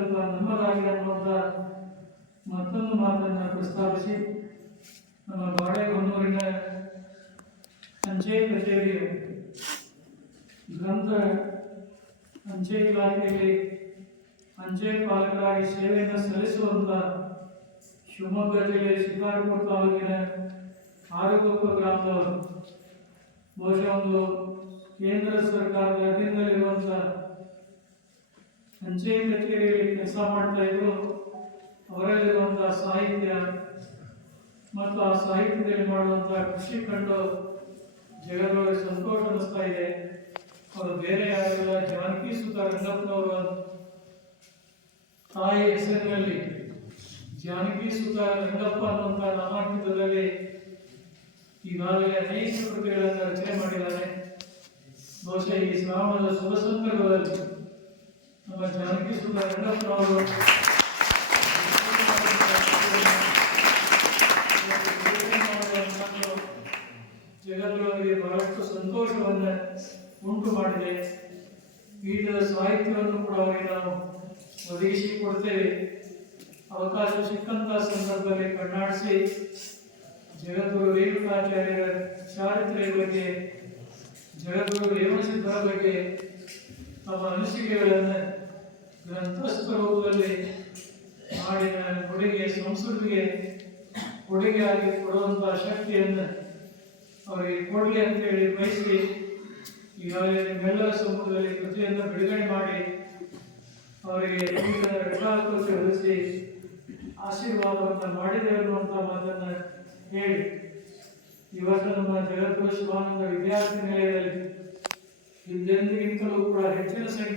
ಸಂಕಲ್ಪ ನಮ್ಮದಾಗಿದೆ ಅನ್ನುವಂಥ ಮತ್ತೊಂದು ಮಾತನ್ನು ಪ್ರಸ್ತಾವಿಸಿ ನಮ್ಮ ಬಾಳೆಹೊನ್ನೂರಿನ ಅಂಚೆ ಕಚೇರಿ ಗ್ರಂಥ ಅಂಚೆ ಇಲಾಖೆಯಲ್ಲಿ ಅಂಚೆ ಪಾಲಕರಾಗಿ ಸೇವೆಯನ್ನು ಸಲ್ಲಿಸುವಂಥ ಶಿವಮೊಗ್ಗ ಜಿಲ್ಲೆ ಶಿಕಾರಿಪುರ ತಾಲೂಕಿನ ಆರುಗೊಪ್ಪ ಗ್ರಾಮದವರು ಬಹುಶಃ ಒಂದು ಕೇಂದ್ರ ಸರ್ಕಾರದ ಅಧೀನದಲ್ಲಿರುವಂಥ ಅಂಚೆ ಕಚೇರಿಯಲ್ಲಿ ಕೆಲಸ ಮಾಡ್ತಾ ಇದ್ರು. ಅವರಲ್ಲಿರುವಂಥ ಸಾಹಿತ್ಯ ಮತ್ತು ಆ ಸಾಹಿತ್ಯದಲ್ಲಿ ಮಾಡುವಂಥ ಕೃಷಿ ಕಂಡು ಜಗದೊಳಗೆ ಸಂತೋಷ ಅನಿಸ್ತಾ ಇದೆ. ಅವರು ಬೇರೆ ಯಾರಿಲ್ಲ, ಜಾನಕಿ ಸುತ ರಂಗಪ್ಪನವರ ತಾಯಿ ಹೆಸರಿನಲ್ಲಿ ಜಾನಕಿ ಸುತ ರಂಗಪ್ಪ ಅನ್ನುವಂಥ ನಾಮಾಂಕಿತದಲ್ಲಿ ಈಗಾಗಲೇ ಅನೇಕ ಕೃತಿಗಳನ್ನು ರಚನೆ ಮಾಡಿದ್ದಾರೆ. ಬಹುಶಃ ಈ ಶ್ರಾವಣದ ಶುಭ ಸಂದರ್ಭದಲ್ಲಿ ನಮ್ಮ ಜಾನಕಿ ಸುತ ರಂಗಪ್ಪನವರು ಜಗತ್ತೊಳಗೆ ಬಹಳಷ್ಟು ಸಂತೋಷವನ್ನು ಉಂಟು ಮಾಡಿದೆ. ಪೀಠದ ಸಾಹಿತ್ಯವನ್ನು ಕೂಡ ಅವರಿಗೆ ನಾವು ಒದಗಿಸಿಕೊಡ್ತೇವೆ. ಅವಕಾಶ ಸಿಕ್ಕಂಥ ಸಂದರ್ಭದಲ್ಲಿ ಕಣ್ಣಾಡಿಸಿ ಜಗದ್ಗುರು ರೇಣುಕಾಚಾರ್ಯರ ಚಾರಿತ್ರ್ಯ ಬಗ್ಗೆ, ಜಗದ್ಗುರು ರೇವಣಸಿದ್ದರ ಬಗ್ಗೆ ತಮ್ಮ ಅನಿಸಿಕೆಗಳನ್ನು ಗ್ರಂಥಸ್ಥ ರೂಪದಲ್ಲಿ ನಾಡಿನ ಕೊಡುಗೆ, ಸಂಸ್ಕೃತಿಗೆ ಕೊಡುಗೆಯಾಗಿ ಕೊಡುವಂಥ ಶಕ್ತಿಯನ್ನು ಅವರಿಗೆ ಕೊಡಲಿ ಅಂತೇಳಿ ಬಯಸಿ ಈಗಾಗಲೇ ನಿಮ್ಮೆಲ್ಲರ ಸಮ್ಮುಖದಲ್ಲಿ ಕೃತಿಯನ್ನು ಬಿಡುಗಡೆ ಮಾಡಿ ಅವರಿಗೆ ರೆಕಾರ್ಡ್ಗೆ ಹೊಲಿಸಿ ಆಶೀರ್ವಾದವನ್ನು ಮಾಡಿದೆ ಅನ್ನುವಂಥ ಮಾತನ್ನು ಹೇಳಿ ಈ ವರ್ಷ ನಮ್ಮ ಜಗದ್ಗುರು ಶಿವಾನಂದ ವಿದ್ಯಾರ್ಥಿ ನಿಲಯದಲ್ಲಿ ಹಿಂದೆಂದಿಗಿಂತಲೂ ಕೂಡ ಹೆಚ್ಚಿನ ಸಂಖ್ಯೆ